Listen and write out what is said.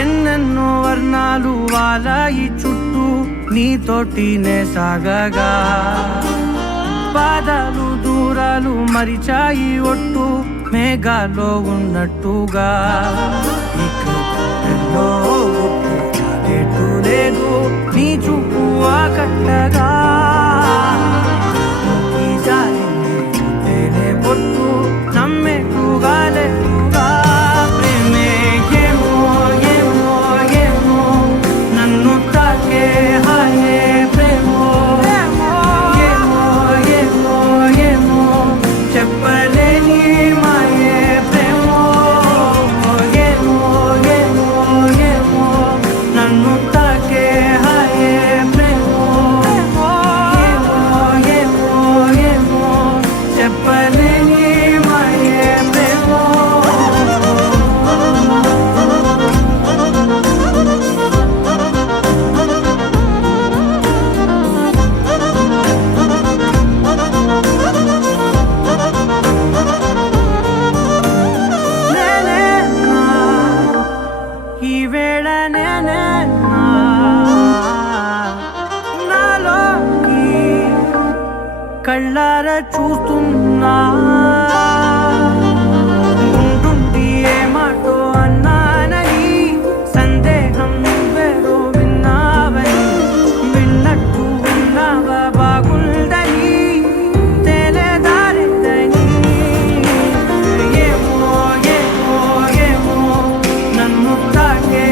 ఎన్నెన్నో వర్ణాలు వాలాయి చుట్టూ నీతోటినే సాగగా పాదాలు దూరాలు మరిచాయి ఒట్టు మేఘాలో ఉన్నట్టుగా ఎన్నో లేదు నీ చూపు ఆకట్టగా పొట్టు నమ్మేట్టుగా లేదుగా ప్రేమే ఏమో ఏమో ఏమో నన్ను తాకే హాయే ప్రేమో ఏమో ఏమో ఏమో చెప్పలేని మాయే ప్రేమో ఏమో ఏమో ఏమో నన్ను తాకే హాయే ప్రేమో ఏమో ఏమో ఏమో చెప్పలేని మాయే ప్రేమో ఈ వేళ నాలోకి కళ్ళారా చూస్తున్నా ఉంటుండి ఏ మాటో అన్నానని సందేహం నువ్వేదో విన్నావని విన్నట్టు ఉన్నావా బాగుందని తెలియదారిద్దని ఏమో ఏమో ఏమో నన్ను తాకే